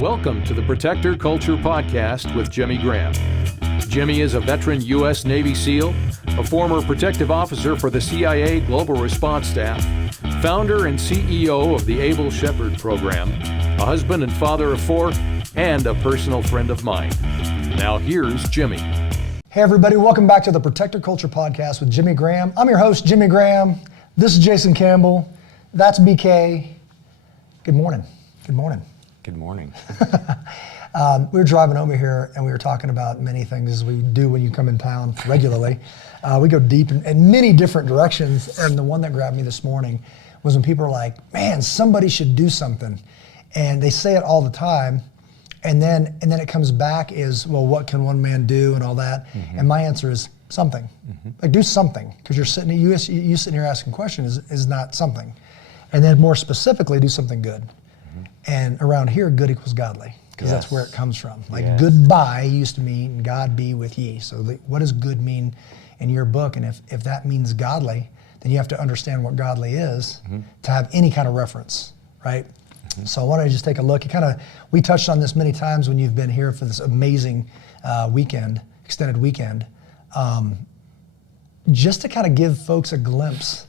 Welcome to the Protector Culture Podcast with Jimmy Graham. Jimmy is a veteran U.S. Navy SEAL, a former protective officer for the CIA Global Response Staff, founder and CEO of the Able Shepherd Program, a husband and father of 4, and a personal friend of mine. Now here's Jimmy. Hey everybody, welcome back to the Protector Culture Podcast with Jimmy Graham. I'm your host, Jimmy Graham. This is Jason Campbell. That's BK. Good morning. Good morning. Good morning. We were driving over here and we were talking about many things as we do when you come in town regularly. We go deep in many different directions, and the one that grabbed me this morning was when people are like, man, somebody should do something. And they say it all the time, and then it comes back is, well, what can one man do and all that? Mm-hmm. And my answer is something. Mm-hmm. Like do something, because you sitting here asking questions is not something. And then more specifically, do something good. And around here, good equals godly, because that's where it comes from. Like goodbye used to mean God be with ye. So what does good mean in your book? And if that means godly, then you have to understand what godly is to have any kind of reference, right? Mm-hmm. So I want to just take a look. We touched on this many times when you've been here for this amazing extended weekend, just to kind of give folks a glimpse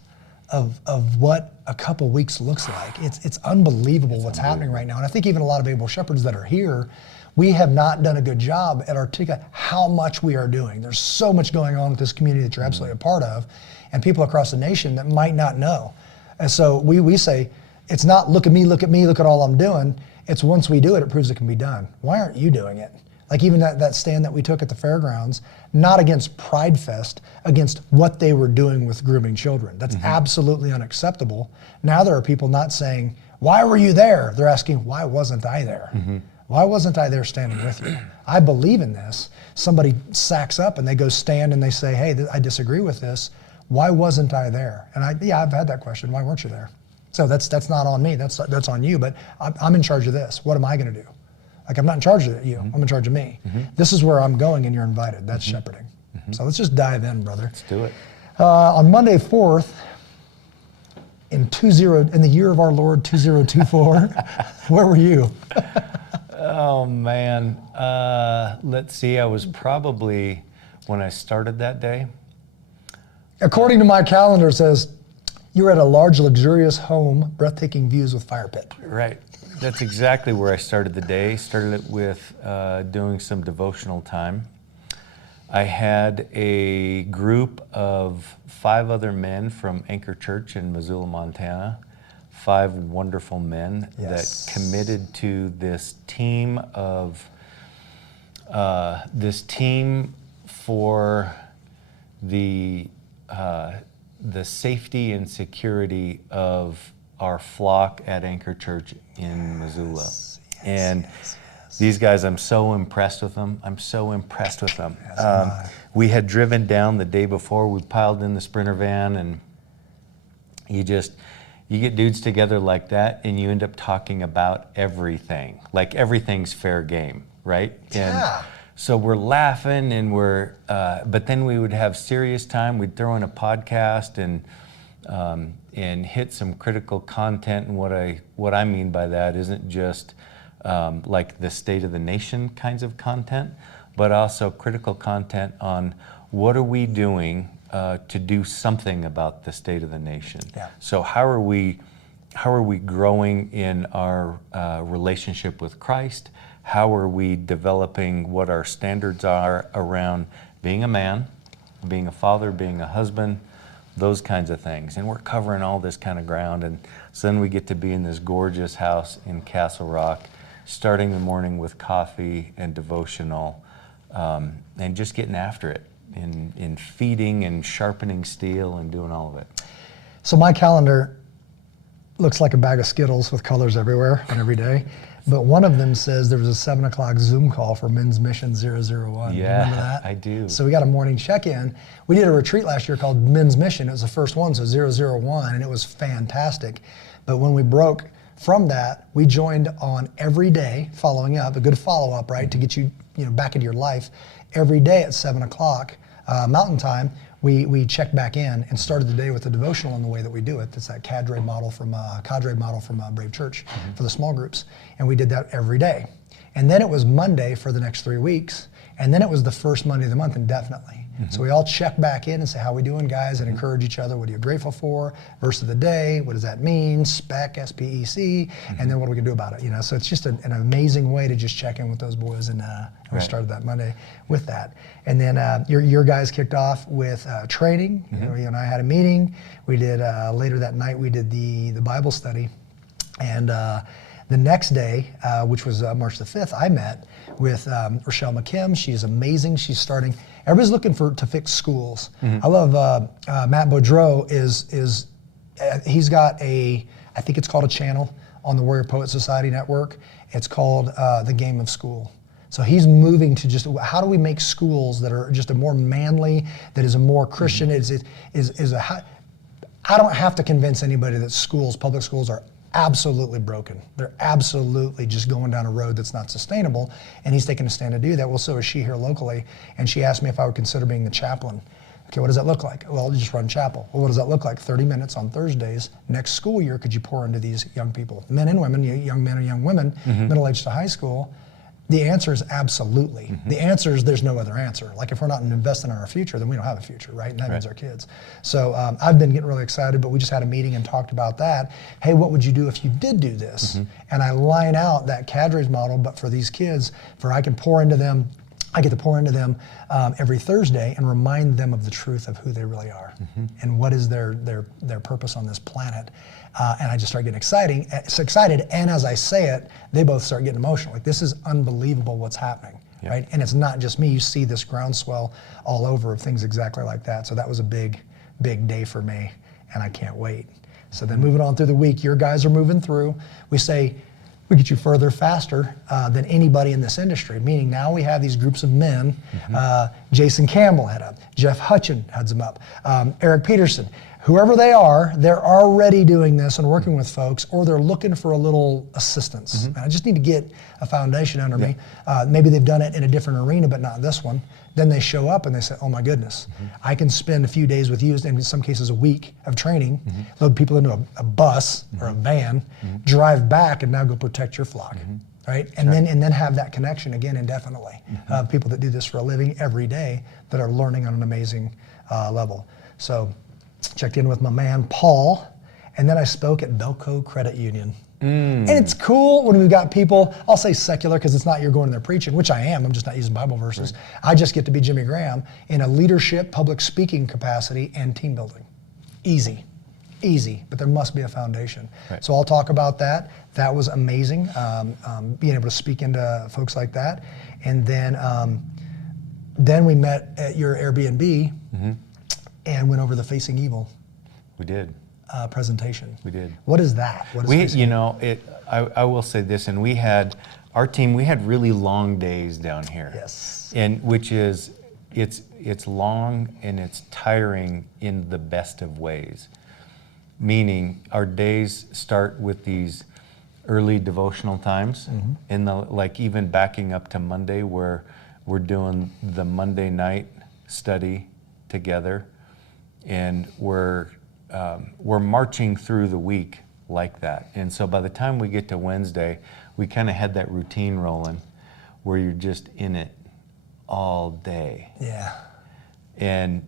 of what a couple weeks looks like. It's unbelievable what's happening right now. And I think even a lot of Able Shepherds that are here, we have not done a good job at articulating how much we are doing. There's so much going on with this community that you're absolutely a part of, and people across the nation that might not know. And so we say, it's not look at me, look at all I'm doing. It's once we do it, it proves it can be done. Why aren't you doing it? Like even that stand that we took at the fairgrounds, not against Pride Fest, against what they were doing with grooming children. That's absolutely unacceptable. Now there are people not saying, why were you there? They're asking, why wasn't I there? Mm-hmm. Why wasn't I there standing with you? I believe in this. Somebody sacks up and they go stand and they say, hey, I disagree with this. Why wasn't I there? And I've had that question. Why weren't you there? So that's not on me. That's on you. But I'm in charge of this. What am I going to do? Like, I'm not in charge of you, I'm in charge of me. Mm-hmm. This is where I'm going and you're invited. That's shepherding. Mm-hmm. So let's just dive in, brother. Let's do it. On Monday 4th, in the year of our Lord 2024, where were you? Oh man, let's see, I was probably, when I started that day. According to my calendar, it says, you were at a large, luxurious home, breathtaking views with fire pit. Right. That's exactly where I started the day. Started it with doing some devotional time. I had a group of 5 other men from Anchor Church in Missoula, Montana. 5 wonderful men that committed to this team for the safety and security of our flock at Anchor Church in Missoula. These guys, I'm so impressed with them. We had driven down the day before. We piled in the Sprinter van, and you get dudes together like that, and you end up talking about everything. Like everything's fair game, right? And so we're laughing, and but then we would have serious time. We'd throw in a podcast and hit some critical content. And what I mean by that isn't just like the state of the nation kinds of content, but also critical content on what are we doing to do something about the state of the nation. Yeah. So how are we growing in our relationship with Christ? How are we developing what our standards are around being a man, being a father, being a husband, those kinds of things. And we're covering all this kind of ground. And so then we get to be in this gorgeous house in Castle Rock, starting the morning with coffee and devotional, and just getting after it in feeding and sharpening steel and doing all of it. So my calendar looks like a bag of Skittles with colors everywhere and every day. But one of them says there was a 7 o'clock Zoom call for Men's Mission 001. Yeah, remember that? I do. So we got a morning check-in. We did a retreat last year called Men's Mission. It was the first one, so 001, and it was fantastic. But when we broke from that, we joined on every day, following up, a good follow-up, right, to get you back into your life. Every day at 7 o'clock Mountain Time, we checked back in and started the day with a devotional in the way that we do it. It's that cadre model from Brave Church for the small groups. And we did that every day. And then it was Monday for the next 3 weeks. And then it was the first Monday of the month indefinitely. So we all check back in and say, how we doing, guys, and encourage each other. What are you grateful for? Verse of the day, what does that mean? SPEC, S-P-E-C, and then what are we gonna do about it? You know, so it's just an amazing way to just check in with those boys, and we started that Monday with that. And then your guys kicked off with training. You know, you and I had a meeting. We did, later that night, we did the Bible study. And the next day, which was March the 5th, I met with Rochelle McKim. She's amazing. She's starting, everybody's looking to fix schools. I love Matt Boudreau he's got I think it's called a channel on the Warrior Poet Society Network. It's called The Game of School. So he's moving to just, how do we make schools that are just a more manly, that is a more Christian, I don't have to convince anybody that public schools are absolutely broken. They're absolutely just going down a road that's not sustainable, and he's taking a stand to do that. Well, so is she here locally, and she asked me if I would consider being the chaplain. Okay, what does that look like? Well, I'll just run chapel. Well, what does that look like? 30 minutes on Thursdays. Next school year, could you pour into these young people, men and women, young men or young women, middle-aged to high school? The answer is absolutely. The answer is there's no other answer. Like, if we're not investing in our future, then we don't have a future, right? And that means our kids. So I've been getting really excited, but we just had a meeting and talked about that. Hey, what would you do if you did do this? And I line out that cadres model, but for these kids, I get to pour into them every Thursday and remind them of the truth of who they really are and what is their purpose on this planet. And I just start getting excited, and as I say it, they both start getting emotional. Like, this is unbelievable what's happening, right? And it's not just me. You see this groundswell all over of things exactly like that. So that was a big, big day for me, and I can't wait. So then moving on through the week, your guys are moving through. We say, we get you further faster than anybody in this industry, meaning now we have these groups of men. Jason Campbell head up, Jeff Hutchin heads them up, Eric Peterson. Whoever they are, they're already doing this and working with folks, or they're looking for a little assistance. And I just need to get a foundation under me. Maybe they've done it in a different arena, but not this one. Then they show up and they say, oh my goodness, I can spend a few days with you, and in some cases a week of training, load people into a bus or a van, drive back, and now go protect your flock. Right? And then have that connection again indefinitely. People that do this for a living every day that are learning on an amazing level. So checked in with my man Paul, and then I spoke at Belco Credit Union. And it's cool when we've got people, I'll say secular because it's not you're going there preaching, which I am, I'm just not using Bible verses. I just get to be Jimmy Graham in a leadership, public speaking capacity and team building. Easy, but there must be a foundation. So I'll talk about that. That was amazing, being able to speak into folks like that. And then we met at your Airbnb and went over the Facing Evil. We did. Presentation. We did. What is that? I will say this, and we had really long days down here. Yes. And which is, it's long and it's tiring in the best of ways. Meaning our days start with these early devotional times, and like even backing up to Monday, where we're doing the Monday night study together, and we're marching through the week like that. And so by the time we get to Wednesday, we kind of had that routine rolling where you're just in it all day. Yeah. And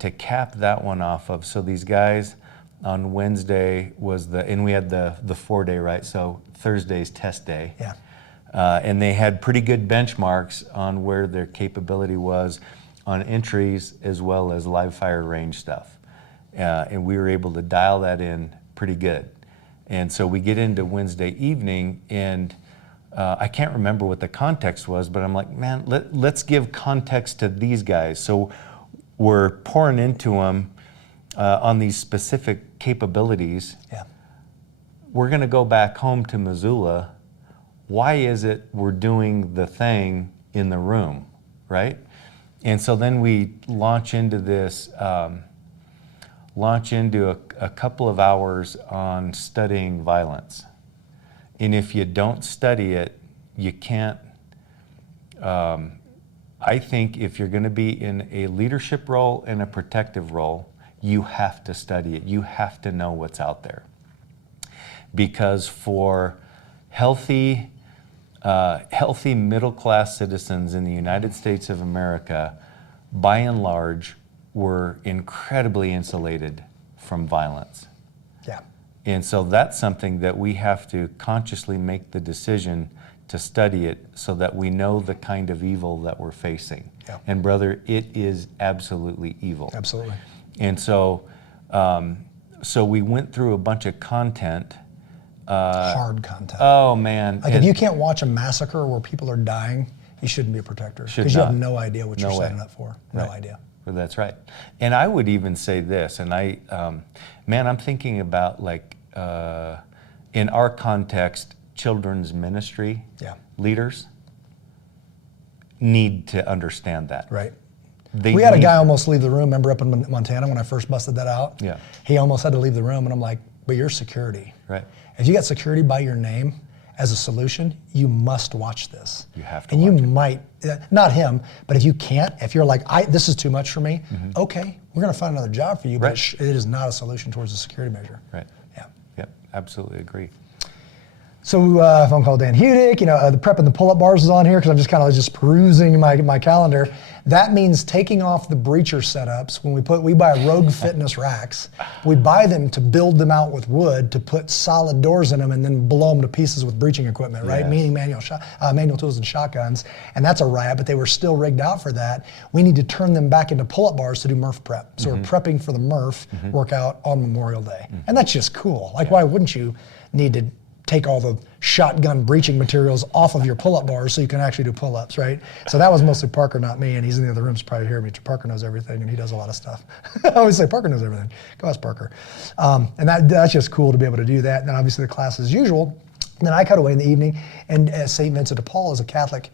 to cap that one off of, so these guys on Wednesday and we had the 4-day, right? So Thursday's test day. Yeah. And they had pretty good benchmarks on where their capability was on entries as well as live fire range stuff. And we were able to dial that in pretty good. And so we get into Wednesday evening, and I can't remember what the context was, but I'm like, man, let's give context to these guys. So we're pouring into them on these specific capabilities. Yeah. We're going to go back home to Missoula. Why is it we're doing the thing in the room, right? And so then we launch into this, a couple of hours on studying violence. And if you don't study it, you can't, I think if you're going to be in a leadership role and a protective role, you have to study it. You have to know what's out there. Because for healthy healthy middle-class citizens in the United States of America, by and large, were incredibly insulated from violence. Yeah. And so that's something that we have to consciously make the decision to study it so that we know the kind of evil that we're facing. Yeah. And brother, it is absolutely evil. Absolutely. And so, so we went through a bunch of content. Hard content. Oh man. Like if you can't watch a massacre where people are dying, you shouldn't be a protector. Because you have no idea what you're signing up for. No idea. Well, that's right. And I would even say this, and I'm thinking about like, in our context, children's ministry leaders need to understand that. Right. We had a guy almost leave the room, remember up in Montana when I first busted that out? Yeah. He almost had to leave the room, and I'm like, but you're security. Right. If you got security by your name as a solution, you must watch this. You have to and watch you might, but if you can't, if you're like, this is too much for me, okay, we're gonna find another job for you, but it is not a solution towards a security measure. Right. Yeah. Yep, absolutely agree. So phone call Dan Hudick, the prep and the pull-up bars is on here because I'm just kind of just perusing my calendar. That means taking off the breacher setups. When we buy Rogue Fitness racks, we buy them to build them out with wood to put solid doors in them and then blow them to pieces with breaching equipment, right? Yes. Meaning manual tools and shotguns. And that's a riot, but they were still rigged out for that. We need to turn them back into pull-up bars to do MRF prep. So we're prepping for the MRF workout on Memorial Day. And that's just cool. Like why wouldn't you need to take all the shotgun breaching materials off of your pull-up bars so you can actually do pull-ups, right? So that was mostly Parker, not me, and he's in the other room, so probably hear me. Parker knows everything, and he does a lot of stuff. I always say Parker knows everything. Go ask Parker. And that's just cool to be able to do that. And then obviously the class as usual. And then I cut away in the evening, and St. Vincent de Paul is a Catholic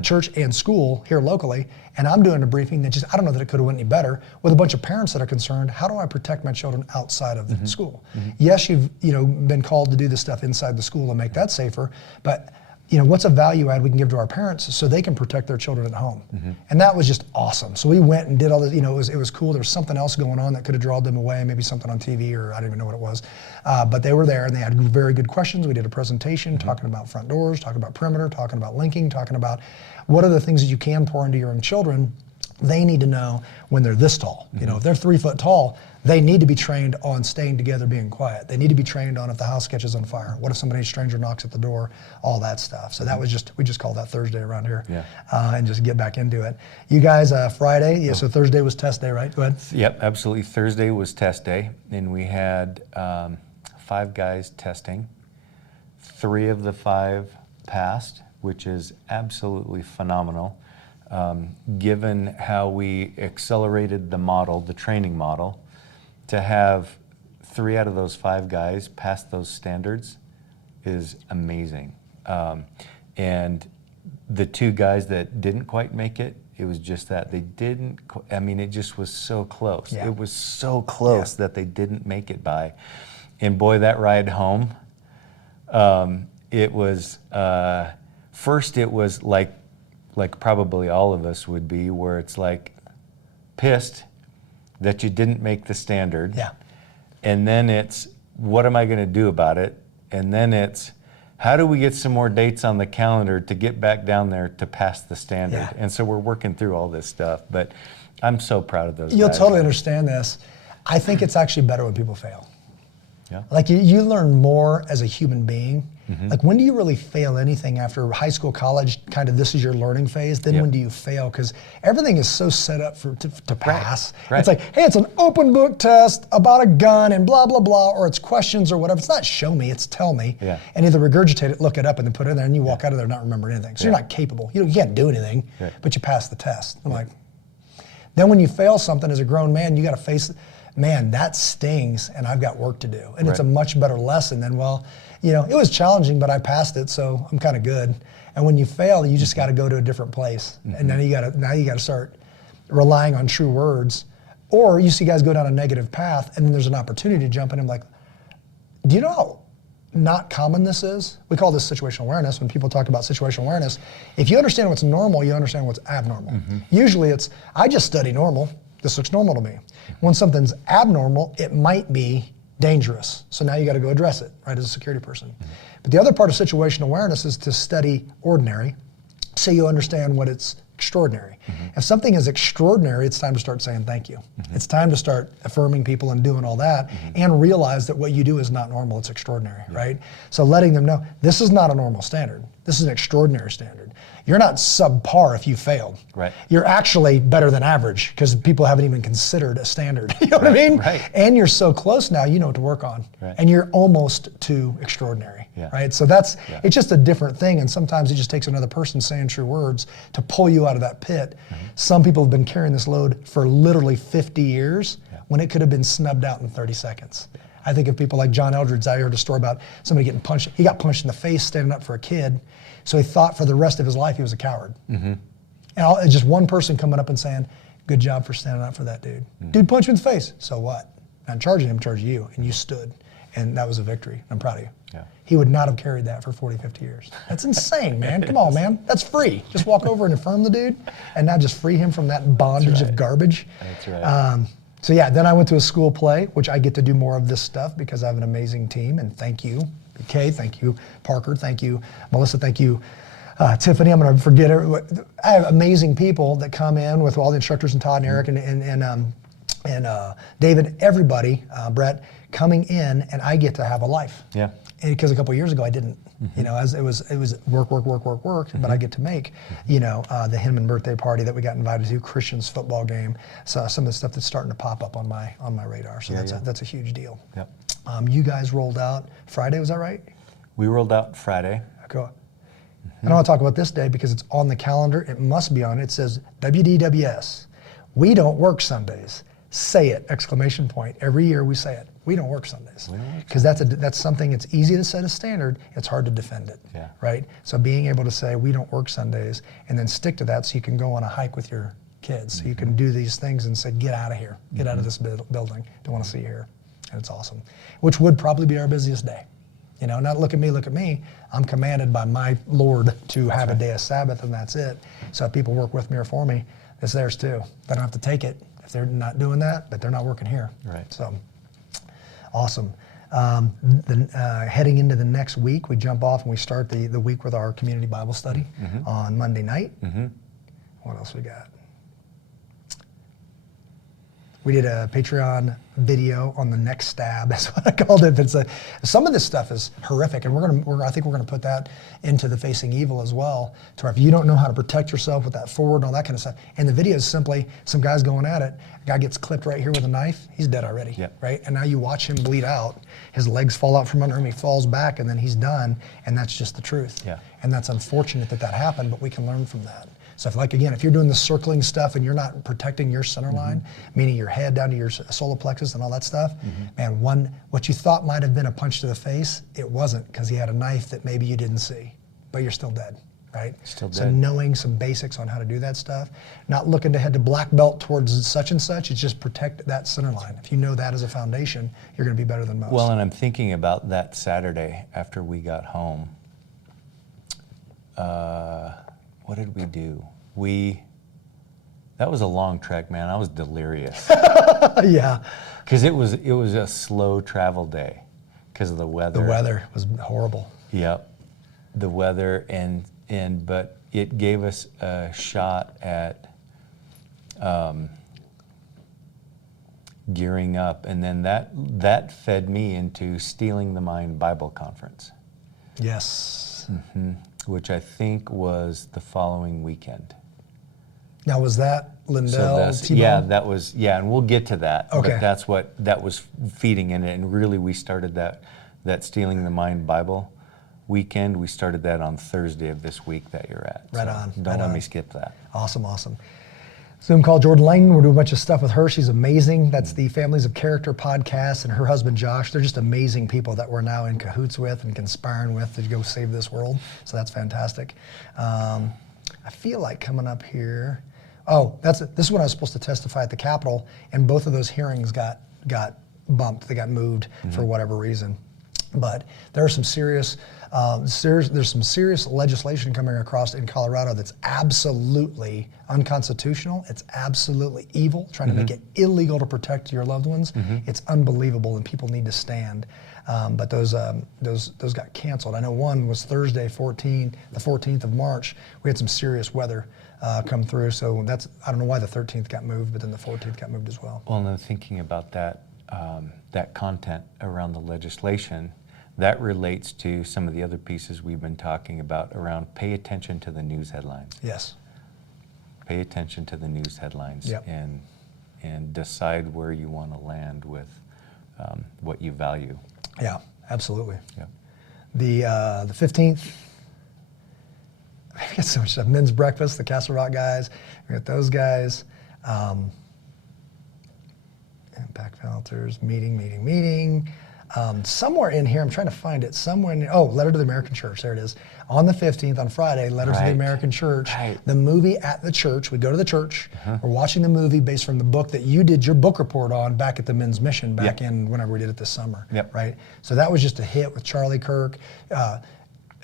church and school here locally, and I'm doing a briefing that I don't know that it could have went any better, with a bunch of parents that are concerned, how do I protect my children outside of the school? Yes, you've been called to do this stuff inside the school and make that safer, but what's a value add we can give to our parents so they can protect their children at home? And that was just awesome. So we went and did all this, it was cool. There was something else going on that could have drawn them away, maybe something on TV or I don't even know what it was. But they were there and they had very good questions. We did a presentation talking about front doors, talking about perimeter, talking about linking, talking about what are the things that you can pour into your own children. They need to know when they're this tall. If they're 3 foot tall, they need to be trained on staying together, being quiet. They need to be trained on if the house catches on fire. What if somebody stranger knocks at the door? All that stuff. So that was we just call that Thursday around here. Yeah. And just get back into it. You guys, Friday, so Thursday was test day, right? Go ahead. Yep, absolutely. Thursday was test day, and we had 5 guys testing. 3 of the 5 passed, which is absolutely phenomenal. Given how we accelerated the model, the training model, to have 3 out of those 5 guys pass those standards is amazing. And the 2 guys that didn't quite make it, it was just that they didn't, it just was so close. Yeah. It was so close that they didn't make it by. And boy, that ride home, it was, first it was like probably all of us would be, where it's like pissed that you didn't make the standard. Yeah. And then it's, what am I going to do about it? And then it's, how do we get some more dates on the calendar to get back down there to pass the standard? Yeah. And so we're working through all this stuff, but I'm so proud of those guys. You'll totally understand this. I think it's actually better when people fail. Yeah. Like you learn more as a human being. Like when do you really fail anything after high school, college, kind of this is your learning phase, then when do you fail? Because everything is so set up to pass. Right. It's like, hey, it's an open book test about a gun and blah, blah, blah, or it's questions or whatever. It's not show me, it's tell me. Yeah. And either regurgitate it, look it up, and then put it in there, and you walk out of there not remembering anything. So you're not capable. You can't do anything, but you pass the test. I'm like, then when you fail something as a grown man, you got to face it. Man, that stings, and I've got work to do. And it's a much better lesson than, it was challenging, but I passed it, so I'm kind of good. And when you fail, you just got to go to a different place. And now you got to start relying on true words. Or you see guys go down a negative path, and then there's an opportunity to jump in. I'm like, do you know how not common this is? We call this situational awareness. When people talk about situational awareness, if you understand what's normal, you understand what's abnormal. Usually it's, I just study normal. This looks normal to me. When something's abnormal, it might be dangerous. So now you got to go address it, right, as a security person. But the other part of situational awareness is to study ordinary so you understand what it's extraordinary. If something is extraordinary, it's time to start saying thank you. It's time to start affirming people and doing all that and realize that what you do is not normal, it's extraordinary, right? So letting them know, this is not a normal standard. This is an extraordinary standard. You're not subpar if you failed. Right. You're actually better than average because people haven't even considered a standard. You know what I mean? Right. And you're so close now, you know what to work on. Right. And you're almost too extraordinary, Yeah. right? So that's, it's just a different thing. And sometimes it just takes another person saying true words to pull you out of that pit. Some people have been carrying this load for literally 50 years when it could have been snubbed out in 30 seconds. I think of people like John Eldredge. I heard a story about somebody getting punched. He got punched in the face standing up for a kid. So he thought for the rest of his life he was a coward. And just one person coming up and saying, good job for standing up for that dude. Dude punched you in the face. So what? I'm charging him, charging you. And you stood. And that was a victory. I'm proud of you. Yeah. He would not have carried that for 40, 50 years. That's insane, man. Come on, man. That's free. Just walk over and affirm the dude and now just free him from that bondage of garbage. That's right. So yeah, then I went to a school play, which I get to do more of this stuff because I have an amazing team, and thank you, Kay, thank you, Parker, thank you, Melissa, thank you, Tiffany. I'm gonna forget it. I have amazing people that come in with all the instructors and Todd and Eric and David, everybody, Brett, coming in, and I get to have a life. Yeah. And because a couple of years ago I didn't, you know, as it was work, but I get to make, you know, the Hinman birthday party that we got invited to, Christian's football game, so some of the stuff that's starting to pop up on my radar. So that's a huge deal. Yep. You guys rolled out Friday, was that right? We rolled out Friday. Okay. I don't want to talk about this day because it's on the calendar. It must be on it. It says WDWS. We don't work Sundays. Say it! Exclamation point. Every year we say it. We don't work Sundays because that's something. It's easy to set a standard. It's hard to defend it. Yeah. Right. So being able to say we don't work Sundays and then stick to that, so you can go on a hike with your kids. So you can do these things and say, get out of here. Get out of this building. Don't want to see you here. And it's awesome. Which would probably be our busiest day. You know, not look at me, look at me. I'm commanded by my Lord to have a day of Sabbath, and that's it. So if people work with me or for me, it's theirs too. They don't have to take it if they're not doing that, but they're not working here. Right. So, awesome. Heading into the next week, we jump off and we start the week with our community Bible study on Monday night. What else we got? We did a Patreon video on the next stab. That's what I called it. Some of this stuff is horrific, and I think we're gonna put that into the Facing Evil as well. To where if you don't know how to protect yourself with that forward and all that kind of stuff, and the video is simply some guys going at it. A guy gets clipped right here with a knife. He's dead already, right? And now you watch him bleed out. His legs fall out from under him. He falls back, and then he's done. And that's just the truth. Yeah. And that's unfortunate that happened, but we can learn from that. So if you're doing the circling stuff and you're not protecting your center line, meaning your head down to your solar plexus and all that stuff, man, what you thought might have been a punch to the face, it wasn't, because he had a knife that maybe you didn't see, but you're still dead, right? Still dead. So knowing some basics on how to do that stuff, not looking to head to black belt towards such and such, it's just protect that center line. If you know that as a foundation, you're gonna be better than most. Well, and I'm thinking about that Saturday after we got home. What did we do? That was a long trek, man. I was delirious. Yeah. Because it was a slow travel day because of the weather. The weather was horrible. Yep. The weather but it gave us a shot at gearing up, and then that fed me into Stealing the Mind Bible Conference. Yes. Which I think was the following weekend. Now, was that Lindell, T-Bone? Yeah, that was, and we'll get to that. Okay. But that was feeding in it, and really we started that Stealing the Mind Bible weekend. We started that on Thursday of this week that you're at. Right so on. Don't let me skip that. Awesome. Zoom call Jordan Langdon. We're doing a bunch of stuff with her. She's amazing. That's the Families of Character podcast, and her husband Josh. They're just amazing people that we're now in cahoots with and conspiring with to go save this world. So that's fantastic. I feel like coming up here. Oh, this is when I was supposed to testify at the Capitol, and both of those hearings got bumped. They got moved for whatever reason. But there are some there's some serious legislation coming across in Colorado that's absolutely unconstitutional. It's absolutely evil, trying to make it illegal to protect your loved ones. It's unbelievable, and people need to stand. But those got canceled. I know one was Thursday, the 14th of March. We had some serious weather come through, so I don't know why the 13th got moved, but then the 14th got moved as well. Well, and then thinking about that, that content around the legislation, that relates to some of the other pieces we've been talking about around pay attention to the news headlines. Yes. Pay attention to the news headlines. Yep. And decide where you want to land with what you value. Yeah, absolutely. Yep. The 15th, we got so much stuff. Men's breakfast, the Castle Rock guys, we got those guys. Impact filters, meeting. Somewhere in here, I'm trying to find it. Letter to the American Church. There it is. On the 15th, on Friday, Letter to the American Church. Right. The movie at the church. We go to the church. We're watching the movie based from the book that you did your book report on back at the Men's Mission back in whenever we did it this summer. Yep. Right. So that was just a hit with Charlie Kirk.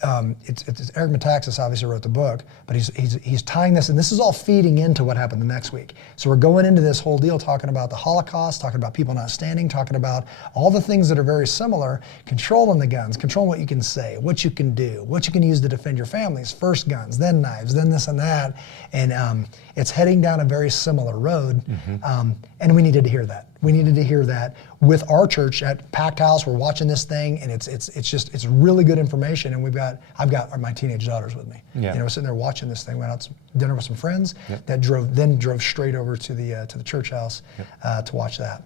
It's Eric Metaxas obviously wrote the book, but he's tying this, and this is all feeding into what happened the next week. So we're going into this whole deal talking about the Holocaust, talking about people not standing, talking about all the things that are very similar, controlling the guns, controlling what you can say, what you can do, what you can use to defend your families, first guns, then knives, then this and that, and it's heading down a very similar road, and we needed to hear that. We needed to hear that with our church at Packed House. We're watching this thing, and it's really good information. And I've got my teenage daughters with me. Yeah. We're sitting there watching this thing. Went out to dinner with some friends that drove straight over to the church house to watch that.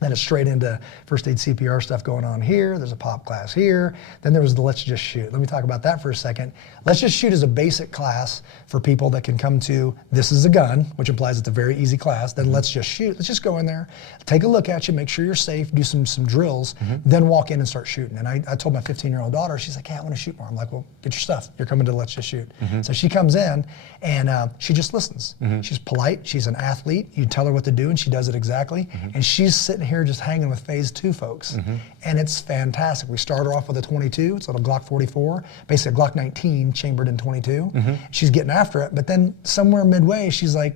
Then it's straight into first aid CPR stuff going on here. There's a pop class here. Then there was the Let's Just Shoot. Let me talk about that for a second. Let's Just Shoot is a basic class for people that can come to, this is a gun, which implies it's a very easy class. Then Let's Just Shoot. Let's just go in there, take a look at you, make sure you're safe, do some drills, then walk in and start shooting. And I told my 15-year-old daughter, she's like, hey, I want to shoot more. I'm like, well, get your stuff. You're coming to Let's Just Shoot. So she comes in and she just listens. She's polite. She's an athlete. You tell her what to do and she does it exactly. And she's sitting here just hanging with phase 2 folks. And it's fantastic. We start her off with a 22. It's a little Glock 44, basically a Glock 19 chambered in 22. She's getting after it, but then somewhere midway, she's like,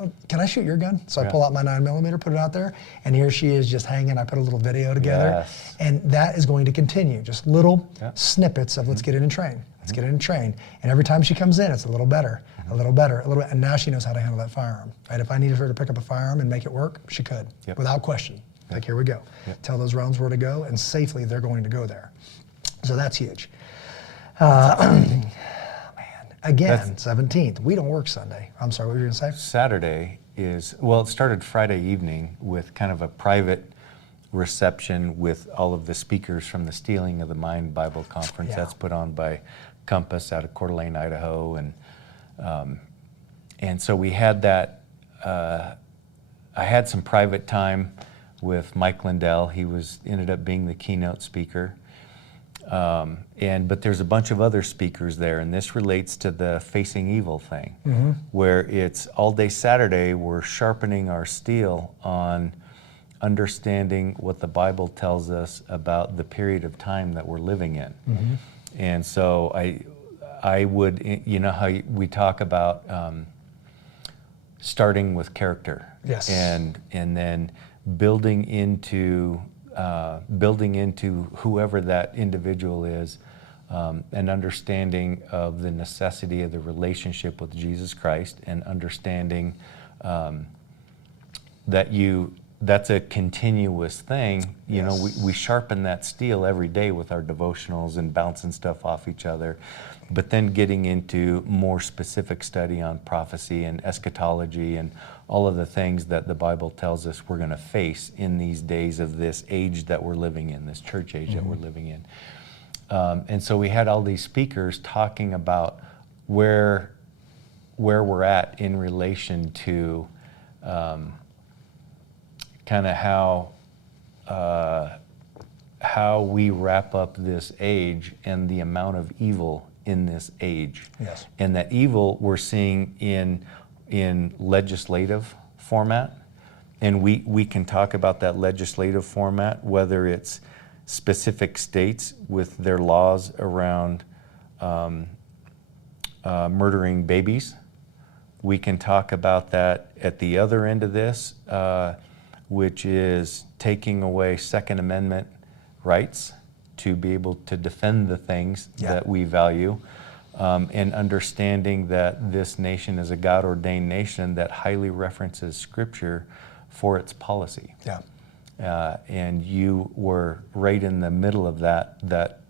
oh, can I shoot your gun? So I pull out my 9mm, put it out there, and here she is just hanging. I put a little video together, and that is going to continue. Just little snippets of let's get in and train. Let's get in and train. And every time she comes in, it's a little better, a little better, a little bit. And now she knows how to handle that firearm. Right? If I needed her to pick up a firearm and make it work, she could, without question. Like, here we go. Tell those rounds where to go, and safely they're going to go there. So that's huge. Again, 17th. We don't work Sunday. I'm sorry, what were you going to say? Saturday is, well, it started Friday evening with kind of a private reception with all of the speakers from the Stealing of the Mind Bible Conference. That's put on by Compass out of Coeur d'Alene, Idaho. And so we had that, I had some private time with Mike Lindell. He ended up being the keynote speaker. But there's a bunch of other speakers there, and this relates to the facing evil thing, where it's all day Saturday, we're sharpening our steel on understanding what the Bible tells us about the period of time that we're living in. And so I would, you know how we talk about starting with character, and then building into whoever that individual is, an understanding of the necessity of the relationship with Jesus Christ, and understanding that's a continuous thing. You know, we sharpen that steel every day with our devotionals and bouncing stuff off each other, but then getting into more specific study on prophecy and eschatology and all of the things that the Bible tells us we're going to face in these days of this age that we're living in, this church age that we're living in. And so we had all these speakers talking about where we're at in relation to kind of how we wrap up this age and the amount of evil in this age. And that evil we're seeing in legislative format, and we can talk about that legislative format, whether it's specific states with their laws around murdering babies. We can talk about that at the other end of this, which is taking away Second Amendment rights to be able to defend the things that we value, and understanding that this nation is a God-ordained nation that highly references Scripture for its policy. And you were right in the middle of that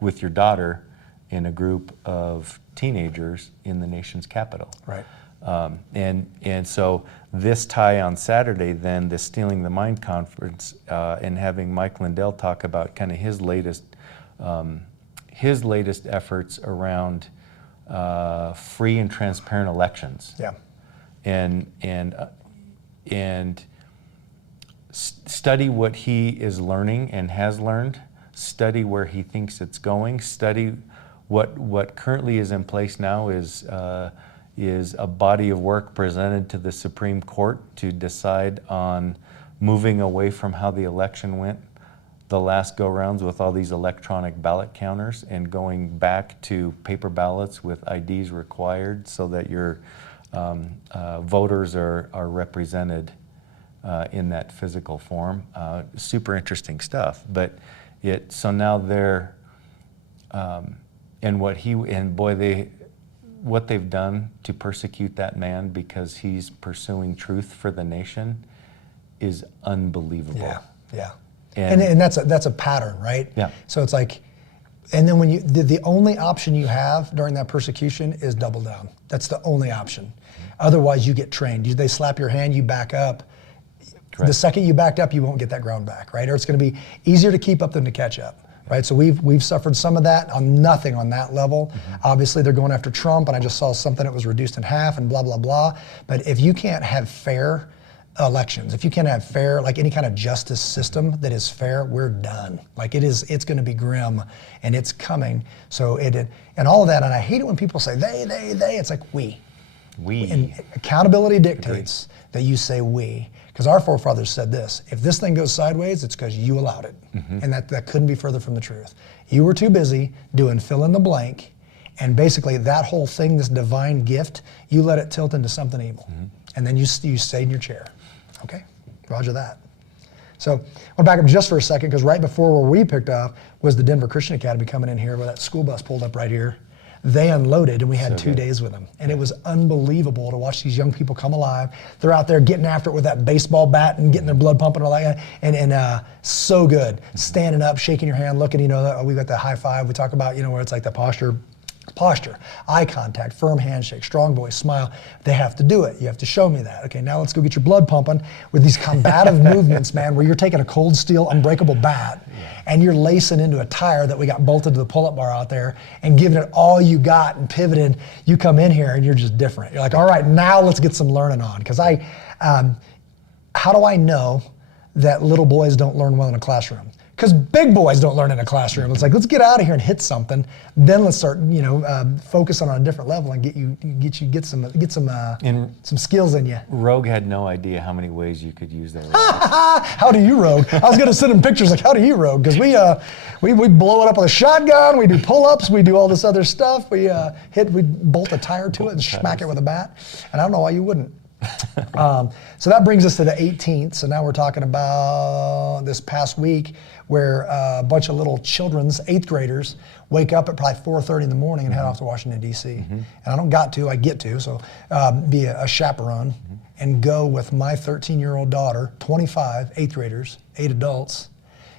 with your daughter in a group of teenagers in the nation's capital. Right. And so this tie on Saturday, then the Stealing the Mind conference, and having Mike Lindell talk about kind of his latest efforts around free and transparent elections. And study what he is learning and has learned. Study where he thinks it's going. Study what currently is in place now is a body of work presented to the Supreme Court to decide on moving away from how the election went the last go-rounds with all these electronic ballot counters and going back to paper ballots with IDs required so that your voters are represented in that physical form. Super interesting stuff. But so now they're and what they've done to persecute that man because he's pursuing truth for the nation is unbelievable. And that's a pattern, right? So it's like, and then when the only option you have during that persecution is double down. That's the only option. Otherwise, you get trained. They slap your hand, you back up. The second you backed up, you won't get that ground back, right? Or it's going to be easier to keep up than to catch up. Right, so we've suffered some of that on nothing on that level. Obviously, they're going after Trump, and I just saw something that was reduced in half, and blah blah blah. But if you can't have fair elections, if you can't have fair, like any kind of justice system that is fair, we're done. Like it's going to be grim, and it's coming. So and all of that, and I hate it when people say they. It's like we. And accountability dictates that you say we. Because our forefathers said this: if this thing goes sideways, it's because you allowed it. And that couldn't be further from the truth. You were too busy doing fill in the blank, and basically that whole thing, this divine gift, you let it tilt into something evil. And then you stayed in your chair. Okay, roger that. So I'll back up just for a second, because right before where we picked up was the Denver Christian Academy coming in here, where that school bus pulled up right here. They unloaded, and we had 2 days with them. And it was unbelievable to watch these young people come alive. They're out there getting after it with that baseball bat and getting their blood pumping and all that. And so good. Standing up, shaking your hand, looking, we got the high five. We talk about, where it's like the posture, eye contact, firm handshake, strong voice, smile. They have to do it. You have to show me that. Okay, now let's go get your blood pumping with these combative movements, man, where you're taking a cold steel, unbreakable bat and you're lacing into a tire that we got bolted to the pull-up bar out there and giving it all you got and pivoting. You come in here and you're just different. You're like, all right, now let's get some learning on. Because how do I know that little boys don't learn well in a classroom? Because big boys don't learn in a classroom. It's like, let's get out of here and hit something. Then let's start, focusing on a different level and get some skills in you. Rogue had no idea how many ways you could use that. How do you rogue? I was going to send him pictures like, how do you rogue? Because we blow it up with a shotgun. We do pull-ups. We do all this other stuff. We bolt a tire to it and smack it with a bat. And I don't know why you wouldn't. So that brings us to the 18th. So now we're talking about this past week, where a bunch of little children's 8th graders wake up at probably 4:30 in the morning and head off to Washington, D.C. And I get to, so be a chaperone and go with my 13-year-old daughter, 25 8th graders, 8 adults,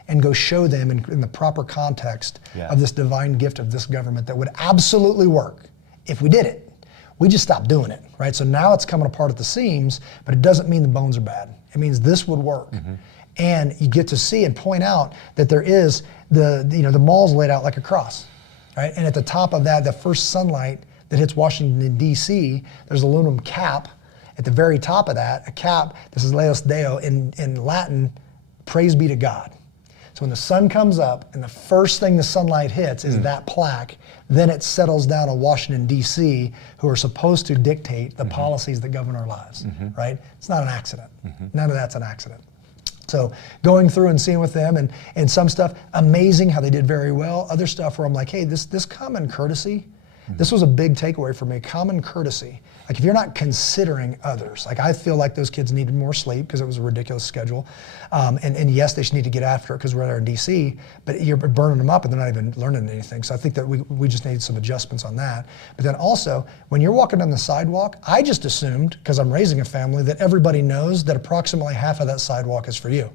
and go show them in the proper context of this divine gift of this government that would absolutely work if we did it. We just stopped doing it, right? So now it's coming apart at the seams, but it doesn't mean the bones are bad. It means this would work. And you get to see and point out that there is the mall's laid out like a cross, right? And at the top of that, the first sunlight that hits Washington, D.C., there's an aluminum cap. At the very top of that, a cap, this is Laus Deo, in Latin, praise be to God. So when the sun comes up and the first thing the sunlight hits is that plaque, then it settles down on Washington, D.C., who are supposed to dictate the policies that govern our lives, right? It's not an accident. None of that's an accident. So going through and seeing with them, and some stuff, amazing how they did very well. Other stuff where I'm like, hey, this common courtesy, this was a big takeaway for me, common courtesy. Like if you're not considering others, like I feel like those kids needed more sleep because it was a ridiculous schedule. And yes, they should need to get after it because we're there in DC, but you're burning them up and they're not even learning anything. So I think that we just need some adjustments on that. But then also, when you're walking down the sidewalk, I just assumed, because I'm raising a family, that everybody knows that approximately half of that sidewalk is for you.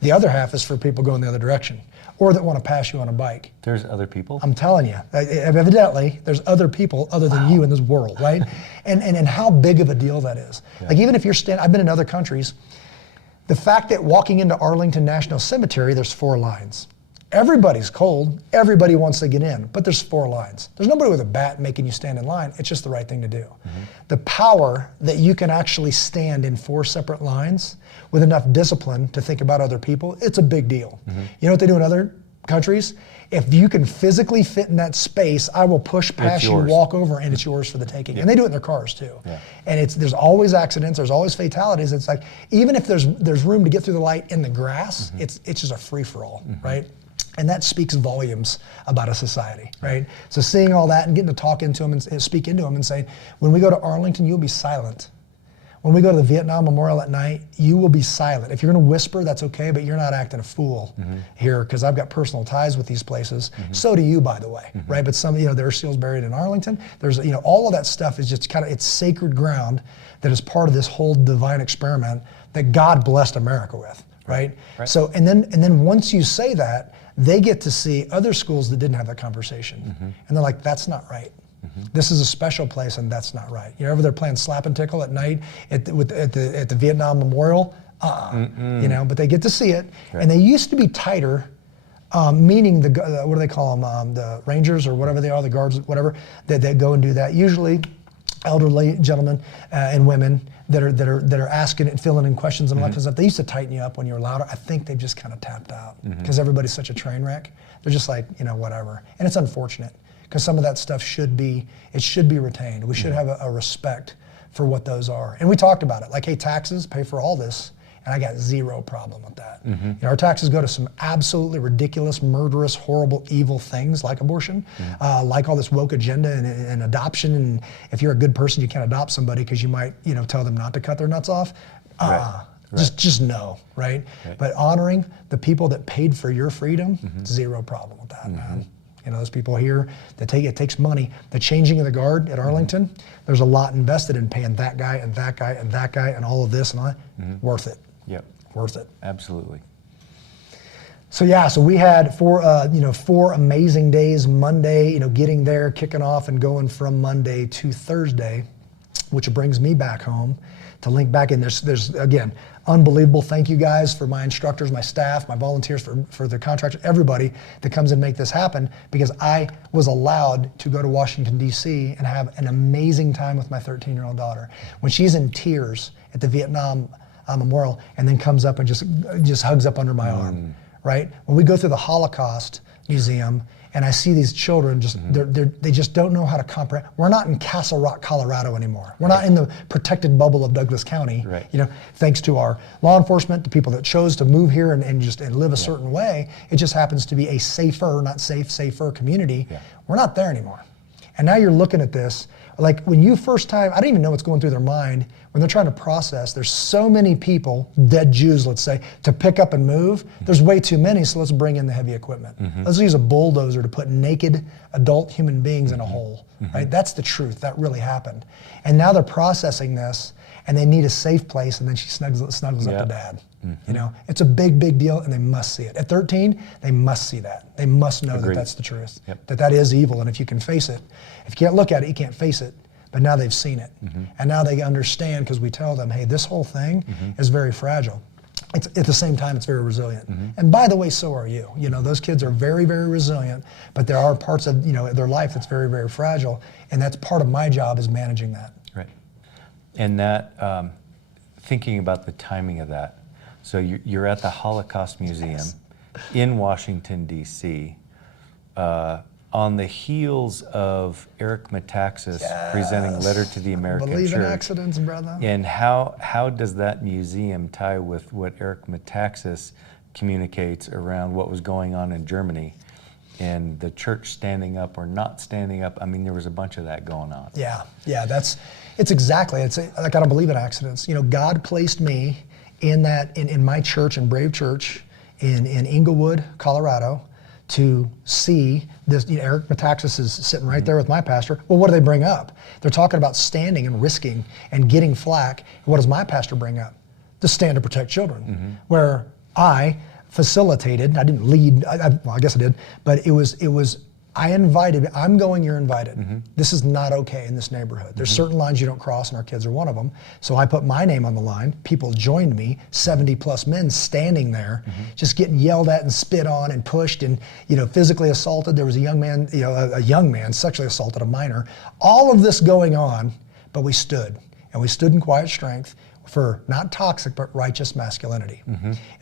The other half is for people going the other direction, or that want to pass you on a bike. There's other people? I'm telling you, evidently, there's other people other than you in this world, right? And how big of a deal that is. Yeah. Like even if you're I've been in other countries, the fact that walking into Arlington National Cemetery, there's 4 lines. Everybody's cold, everybody wants to get in, but there's 4 lines. There's nobody with a bat making you stand in line, it's just the right thing to do. The power that you can actually stand in 4 separate lines with enough discipline to think about other people, it's a big deal. You know what they do in other countries? If you can physically fit in that space, I will push past you, walk over, and it's yours for the taking. And they do it in their cars too. And there's always accidents, there's always fatalities. It's like, even if there's room to get through the light in the grass, it's just a free-for-all, right? And that speaks volumes about a society, right? So seeing all that and getting to talk into them and speak into them and say, when we go to Arlington, you'll be silent. When we go to the Vietnam Memorial at night, you will be silent. If you're gonna whisper, that's okay, but you're not acting a fool here, because I've got personal ties with these places. So do you, by the way, right? But some, there are SEALs buried in Arlington. There's, all of that stuff is just it's sacred ground that is part of this whole divine experiment that God blessed America with, right? So, and then once you say that, they get to see other schools that didn't have that conversation. And they're like, that's not right. This is a special place, and that's not right. You're over there playing slap and tickle at night at the Vietnam Memorial, but they get to see it. And they used to be tighter, meaning what do they call them, the Rangers or whatever they are, the guards, whatever, that go and do that. Usually elderly gentlemen and women that are asking and filling in questions and all that kind of stuff. They used to tighten you up when you were louder. I think they've just kind of tapped out because everybody's such a train wreck. They're just like, whatever. And it's unfortunate, because some of that stuff should be retained. We should have a respect for what those are. And we talked about it, like, hey, taxes pay for all this, and I got zero problem with that. Our taxes go to some absolutely ridiculous, murderous, horrible, evil things like abortion, like all this woke agenda and adoption, and if you're a good person, you can't adopt somebody because you might, tell them not to cut their nuts off. Just no, right? But honoring the people that paid for your freedom, zero problem with that, man. Those people here that it takes money. The changing of the guard at Arlington, there's a lot invested in paying that guy and that guy and that guy and all of this and all that. Worth it. Yep. Worth it. Absolutely. So we had 4 amazing days. Monday, getting there, kicking off and going from Monday to Thursday, which brings me back home to link back in. There's again, unbelievable. Thank you guys for my instructors, my staff, my volunteers, for the contractors, everybody that comes and make this happen, because I was allowed to go to Washington, D.C. and have an amazing time with my 13-year-old daughter. When she's in tears at the Vietnam Memorial and then comes up and just hugs up under my arm, right? When we go through the Holocaust Museum and I see these children they just don't know how to comprehend. We're not in Castle Rock, Colorado anymore. We're not in the protected bubble of Douglas County. Thanks to our law enforcement, the people that chose to move here and live a certain way. It just happens to be a safer, not safer community. We're not there anymore. And now you're looking at this, like when you first time, I don't even know what's going through their mind when they're trying to process. There's so many people, dead Jews, let's say, to pick up and move. There's way too many, so let's bring in the heavy equipment. Let's use a bulldozer to put naked adult human beings in a hole, right? That's the truth, that really happened. And now they're processing this, and they need a safe place, and then she snuggles up to dad. It's a big, big deal, and they must see it. At 13, they must see that. They must know that that's the truth, that is evil, and if you can face it, if you can't look at it, you can't face it. But now they've seen it, and now they understand, because we tell them, hey, this whole thing is very fragile. It's, at the same time, it's very resilient. And by the way, so are you. Those kids are very, very resilient, but there are parts of their life that's very, very fragile, and that's part of my job, is managing that. Right. And that, thinking about the timing of that, so you're at the Holocaust Museum in Washington, D.C., on the heels of Eric Metaxas presenting Letter to the American Believe Church. in accidents, brother. And how does that museum tie with what Eric Metaxas communicates around what was going on in Germany and the church standing up or not standing up? I mean, there was a bunch of that going on. Yeah, it's exactly, like I don't believe in accidents. You know, God placed me in my church, in Brave Church, in Inglewood, Colorado, to see this. You know, Eric Metaxas is sitting right there with my pastor. Well, what do they bring up? They're talking about standing and risking and getting flack. What does my pastor bring up? To stand to protect children. Where I facilitated, I didn't lead, well, I guess I did, but it was, I invited, I'm going, you're invited. This is not okay in this neighborhood. There's certain lines you don't cross, and our kids are one of them. So I put my name on the line. People joined me, 70 plus men standing there, just getting yelled at and spit on and pushed and, you know, physically assaulted. There was a young man, you know, a young man sexually assaulted a minor. All of this going on, but we stood, and we stood in quiet strength for not toxic, but righteous masculinity.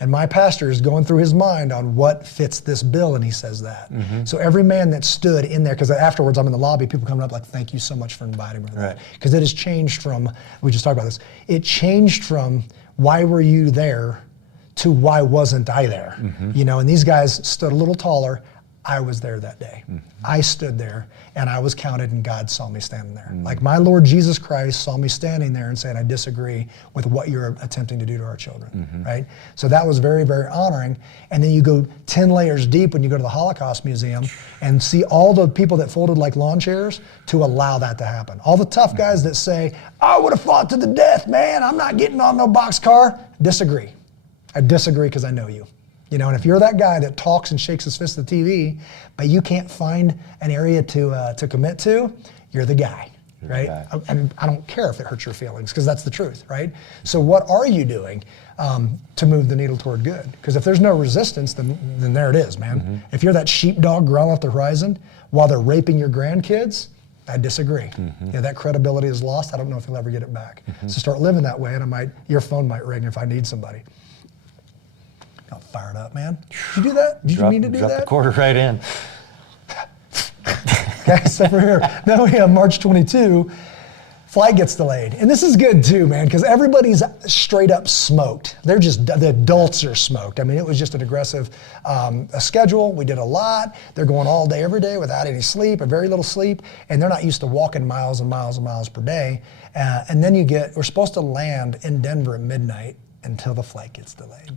And my pastor is going through his mind on what fits this bill, and he says that. So every man that stood in there, because afterwards I'm in the lobby, people coming up like, thank you so much for inviting me. Because it has changed from, we just talked about this, it changed from why were you there to why wasn't I there? You know, and these guys stood a little taller. I was there that day. I stood there and I was counted, and God saw me standing there. Like my Lord Jesus Christ saw me standing there and saying, I disagree with what you're attempting to do to our children, right? So that was very, very honoring. And then you go 10 layers deep when you go to the Holocaust Museum and see all the people that folded like lawn chairs to allow that to happen. All the tough guys that say, I would have fought to the death, man. I'm not getting on no boxcar. Disagree. I disagree because I know you. You know, and if you're that guy that talks and shakes his fist at the TV, but you can't find an area to commit to, you're the guy, right? And I don't care if it hurts your feelings, because that's the truth, right? So what are you doing to move the needle toward good? Because if there's no resistance, then there it is, man. If you're that sheepdog growling off the horizon while they're raping your grandkids, I disagree. You know, that credibility is lost. I don't know if you'll ever get it back. So start living that way, and your phone might ring if I need somebody. I'm fired up, man. Did you do that? Did you mean to do that? Drop the quarter right in. Guys, over here. Now we have March 22. Flight gets delayed. And this is good too, man, because everybody's straight up smoked. The adults are smoked. I mean, it was just an aggressive schedule. We did a lot. They're going all day, every day without any sleep, or very little sleep. And they're not used to walking miles and miles and miles per day. And then we're supposed to land in Denver at midnight until the flight gets delayed,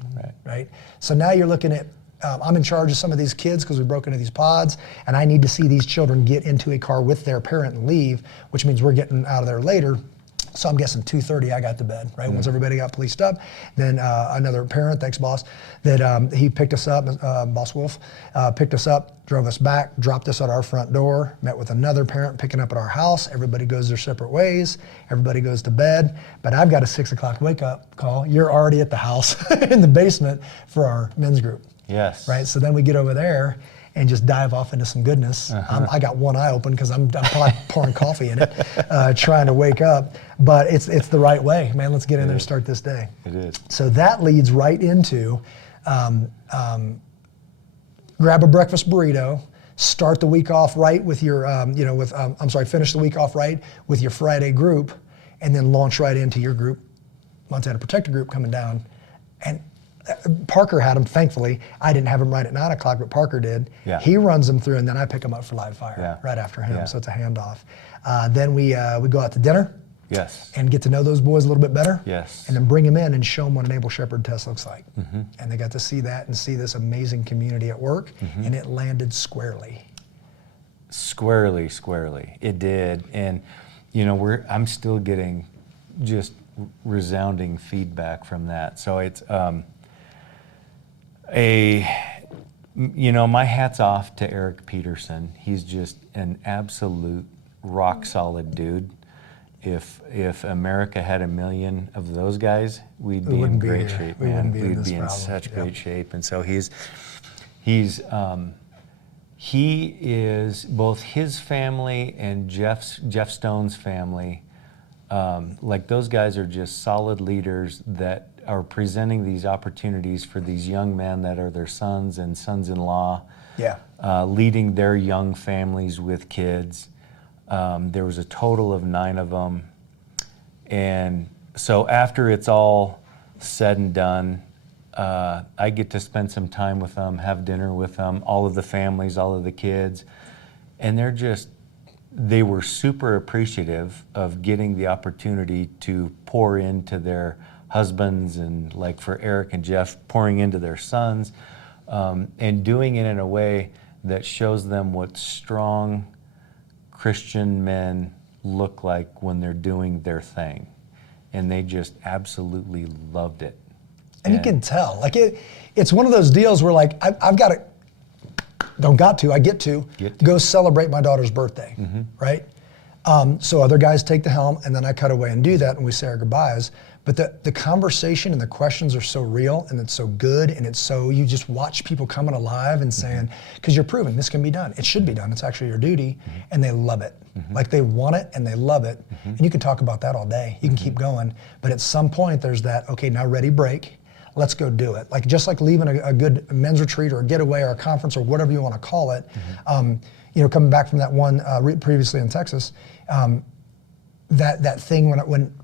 right? So now you're looking at, I'm in charge of some of these kids because we broke into these pods, and I need to see these children get into a car with their parent and leave, which means we're getting out of there later. So I'm guessing 2:30 I got to bed, right? Once everybody got policed up, then another parent, thanks boss, that he picked us up, Boss Wolf, picked us up, drove us back, dropped us at our front door, met with another parent picking up at our house. Everybody goes their separate ways. Everybody goes to bed, but I've got a 6 o'clock wake up call. You're already at the house in the basement for our men's group. Yes. Right, so then we get over there and just dive off into some goodness. I got one eye open because I'm probably pouring coffee in it, trying to wake up. But it's the right way, man. Let's get in there and start this day. It is. So that leads right into grab a breakfast burrito, start the week off right with your, finish the week off right with your Friday group, and then launch right into your group, Montana Protector group coming down. And Parker had them, thankfully. I didn't have him right at 9 o'clock, but Parker did. Yeah. He runs them through, and then I pick them up for live fire right after him, so it's a handoff. Then we go out to dinner. Yes. And get to know those boys a little bit better. Yes. And then bring them in and show them what an Able Shepherd test looks like. And they got to see that and see this amazing community at work, and it landed squarely. Squarely. It did. And, you know, I'm still getting just resounding feedback from that. So it's my hat's off to Eric Peterson. He's just an absolute rock solid dude. If America had 1 million of those guys, we'd be in great shape, man. We'd be in such great shape. And so he is both his family and Jeff Stone's family. Like those guys are just solid leaders that are presenting these opportunities for these young men that are their sons and sons-in-law leading their young families with kids. There was a total of 9 of them. And so after it's all said and done, I get to spend some time with them, have dinner with them, all of the families, all of the kids. And they were super appreciative of getting the opportunity to pour into their husbands, and like for Eric and Jeff, pouring into their sons, and doing it in a way that shows them what strong Christian men look like when they're doing their thing. And they just absolutely loved it. And you can tell, like it's one of those deals where like I get to go celebrate my daughter's birthday, right? So other guys take the helm, and then I cut away and do that, and we say our goodbyes. But the conversation and the questions are so real, and it's so good, and it's so, you just watch people coming alive and saying, because you're proving this can be done. It should be done. It's actually your duty, and they love it. Like they want it and they love it. And you can talk about that all day. You can keep going, but at some point there's that, okay, now ready, break. Let's go do it. Like just like leaving a good men's retreat or a getaway or a conference or whatever you want to call it. Coming back from that one previously in Texas, that thing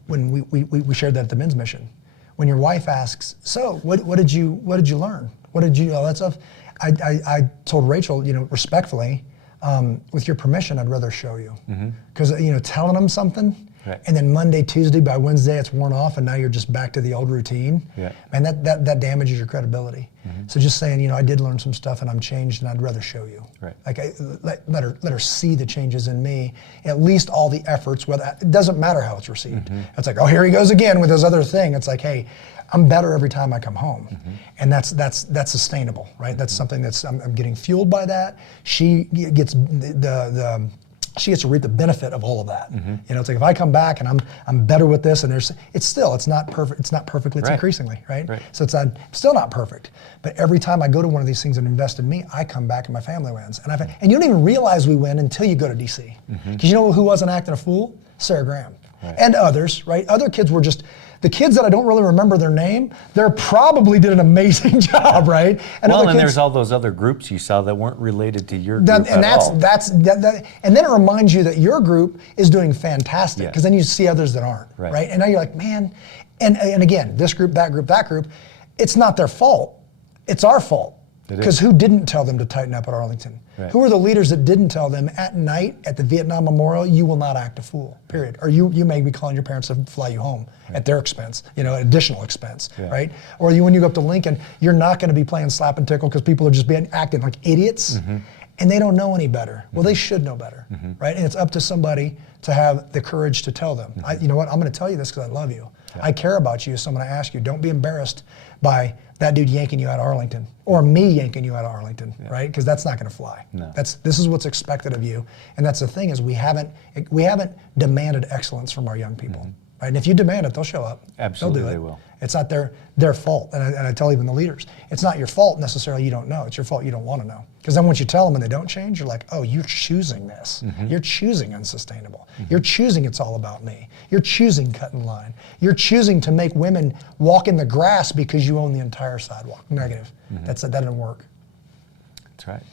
when we shared that at the men's mission, when your wife asks, so what did you learn? What did you all that stuff? I told Rachel, respectfully, with your permission, I'd rather show you, because telling them something. Right. And then Monday, Tuesday, by Wednesday, it's worn off, and now you're just back to the old routine. Yeah. Man, that damages your credibility. So just saying, I did learn some stuff, and I'm changed, and I'd rather show you. Right. Like let her see the changes in me. At least all the efforts. Whether it doesn't matter how it's received. It's like, oh, here he goes again with his other thing. It's like, hey, I'm better every time I come home, and that's sustainable, right? That's something I'm getting fueled by that. She gets she gets to reap the benefit of all of that. It's like if I come back and I'm better with this, and it's not perfect. It's not perfectly. It's increasingly, right? So it's still not perfect. But every time I go to one of these things and invest in me, I come back and my family wins. And you don't even realize we win until you go to DC. Because you know who wasn't acting a fool? Sarah Graham. And others, right? Other kids were just, the kids that I don't really remember their name, they probably did an amazing job, right? And there's all those other groups you saw that weren't related to your group and then it reminds you that your group is doing fantastic, because then you see others that aren't, right? And now you're like, man, and again, this group, that group, it's not their fault. It's our fault. Because who didn't tell them to tighten up at Arlington? Who are the leaders that didn't tell them at night at the Vietnam Memorial, you will not act a fool, period? Or you may be calling your parents to fly you home at their expense, additional expense, right? Or when you go up to Lincoln, you're not going to be playing slap and tickle because people are just acting like idiots, and they don't know any better. Well, they should know better, right? And it's up to somebody to have the courage to tell them. You know what, I'm going to tell you this because I love you. I care about you, so I'm going to ask you, don't be embarrassed by that dude yanking you out of Arlington, or me yanking you out of Arlington, right? Because that's not going to fly. No. This is what's expected of you, and that's the thing is we haven't demanded excellence from our young people, right? And if you demand it, they'll show up. Absolutely, they'll do it. They will. It's not their fault, and I tell even the leaders, it's not your fault necessarily you don't know. It's your fault you don't want to know. Because then once you tell them and they don't change, you're like, oh, you're choosing this. You're choosing unsustainable. You're choosing it's all about me. You're choosing cut in line. You're choosing to make women walk in the grass because you own the entire sidewalk. Negative. That didn't work. That's right.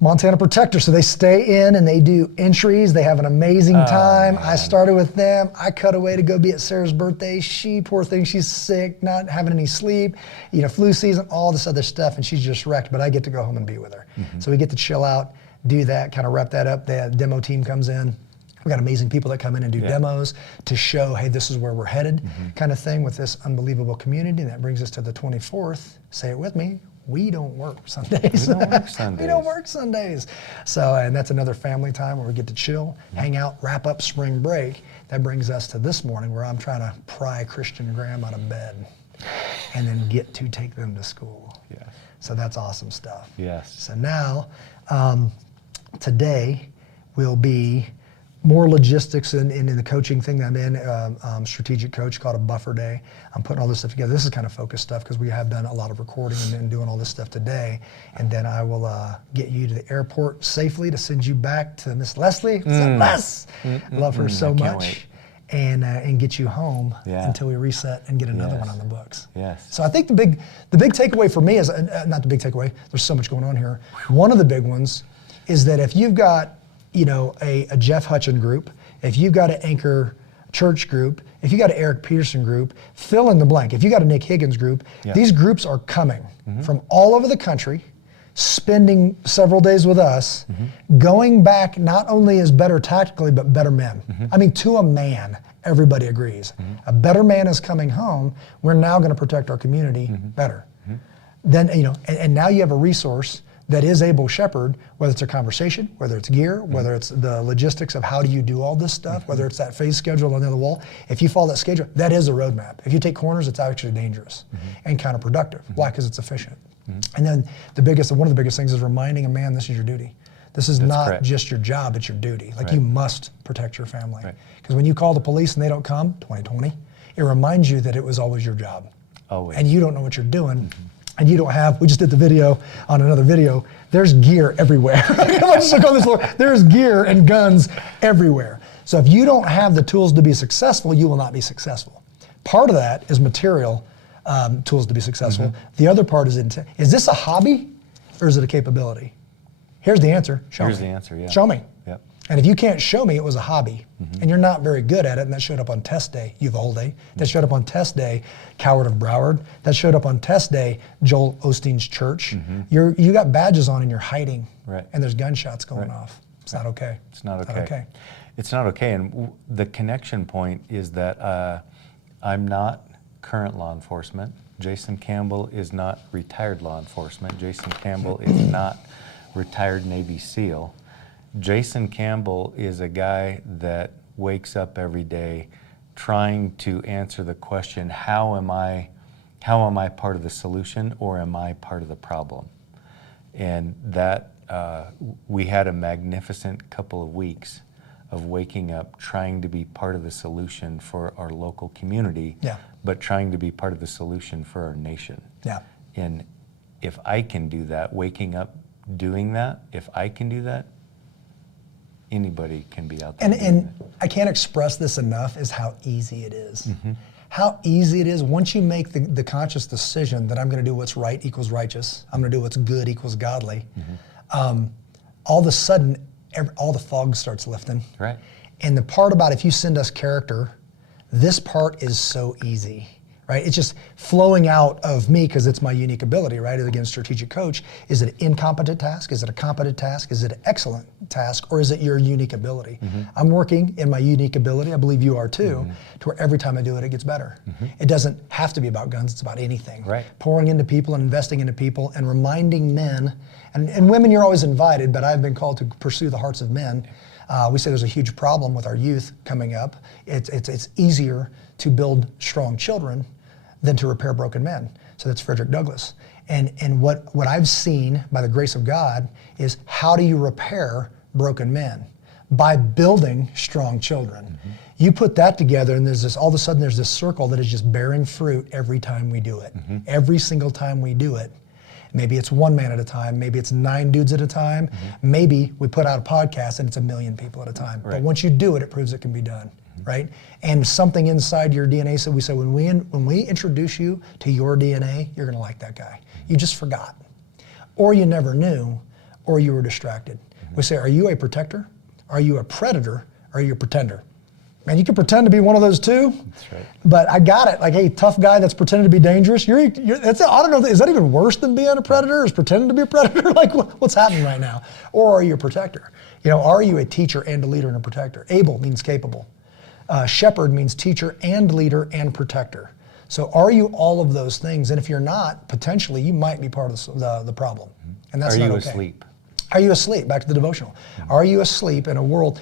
Montana Protector, so they stay in and they do entries. They have an amazing time. Man. I started with them. I cut away to go be at Sarah's birthday. She, poor thing, she's sick, not having any sleep, flu season, all this other stuff, and she's just wrecked, but I get to go home and be with her. So we get to chill out, do that, kind of wrap that up. The demo team comes in. We've got amazing people that come in and do demos to show, hey, this is where we're headed, kind of thing with this unbelievable community. And that brings us to the 24th. Say it with me. We don't work Sundays. We don't work Sundays. We don't work Sundays. So, and that's another family time where we get to chill, hang out, wrap up spring break. That brings us to this morning where I'm trying to pry Christian Graham out of bed and then get to take them to school. Yes. So that's awesome stuff. Yes. So now, today will be more logistics in the coaching thing that I'm in, strategic coach called a buffer day. I'm putting all this stuff together. This is kind of focused stuff because we have done a lot of recording and doing all this stuff today. And then I will get you to the airport safely to send you back to Miss Leslie. What's up, Les? Love her so much. Wait. and get you home Yeah. until we reset and get another Yes. one on the books. Yes. So I think the big takeaway for me is, not the big takeaway, there's so much going on here. One of the big ones is that if you've got, a Jeff Hutchin group, if you've got an Anchor Church group, if you got an Eric Peterson group, fill in the blank. If you got a Nick Higgins group, Yeah. these groups are coming from all over the country, spending several days with us, going back not only as better tactically, but better men. I mean, to a man, everybody agrees. A better man is coming home. We're now going to protect our community better. Then, and now you have a resource that is able shepherd, whether it's a conversation, whether it's gear, whether it's the logistics of how do you do all this stuff, whether it's that phase schedule on the other wall. If you follow that schedule, that is a roadmap. If you take corners, it's actually dangerous and counterproductive. Why? Because it's efficient. And then one of the biggest things is reminding a man this is your duty. This is not correct. just your job, it's your duty. Like Right. you must protect your family. Right. Because when you call the police and they don't come, 2020, it reminds you that it was always your job. Always. And you don't know what you're doing. And you don't have, we just did the video on another video, there's gear everywhere. I just look on this floor, there's gear and guns everywhere. So if you don't have the tools to be successful, you will not be successful. Part of that is material tools to be successful. The other part is this a hobby or is it a capability? Here's the answer, show me. Here's the answer, yeah. Show me. Yep. And if you can't show me it was a hobby and you're not very good at it, and that showed up on test day, Uvalde, that showed up on test day, Coward of Broward, that showed up on test day, Joel Osteen's church, you got badges on and you're hiding, Right. and there's gunshots going Right. off. It's not okay. It's not okay. It's not okay. And the connection point is that I'm not current law enforcement. Jason Campbell is not retired law enforcement. Jason Campbell is not retired Navy SEAL. Jason Campbell is a guy that wakes up every day trying to answer the question, how am I part of the solution or am I part of the problem? And that we had a magnificent couple of weeks of waking up trying to be part of the solution for our local community, Yeah. but trying to be part of the solution for our nation. Yeah. And if I can do that, waking up doing that, if I can do that, anybody can be out there. And I can't express this enough is how easy it is. How easy it is once you make the conscious decision that I'm going to do what's right equals righteous, I'm going to do what's good equals godly, all of a sudden, all the fog starts lifting. Right. And the part about if you send us character, this part is so easy, right? It's just flowing out of me because it's my unique ability, right? Again, strategic coach, is it an incompetent task? Is it a competent task? Is it an excellent task? Or is it your unique ability? I'm working in my unique ability, I believe you are too, to where every time I do it, it gets better. It doesn't have to be about guns, it's about anything. Right. Pouring into people and investing into people and reminding men, and women you're always invited, but I've been called to pursue the hearts of men. We say there's a huge problem with our youth coming up. It's easier to build strong children than to repair broken men. So that's Frederick Douglass. And what I've seen by the grace of God is how do you repair broken men? By building strong children. You put that together and there's this, all of a sudden there's this circle that is just bearing fruit every time we do it. Every single time we do it. Maybe it's one man at a time, maybe it's 9 dudes at a time, maybe we put out a podcast and it's 1 million people at a time. Right. But once you do it, it proves it can be done, right? And something inside your DNA, so we say when we introduce you to your DNA, you're gonna like that guy. You just forgot. Or you never knew, or you were distracted. We say, are you a protector? Are you a predator? Or are you a pretender? Man, you can pretend to be one of those two. That's right. But I got it. Like, hey, tough guy that's pretending to be dangerous. I don't know. Is that even worse than being a predator? Is pretending to be a predator? Like, what's happening right now? Or are you a protector? Are you a teacher and a leader and a protector? Able means capable. Shepherd means teacher and leader and protector. So are you all of those things? And if you're not, potentially you might be part of the problem. And that's not okay. Are you asleep? Are you asleep? Back to the devotional. Are you asleep in a world,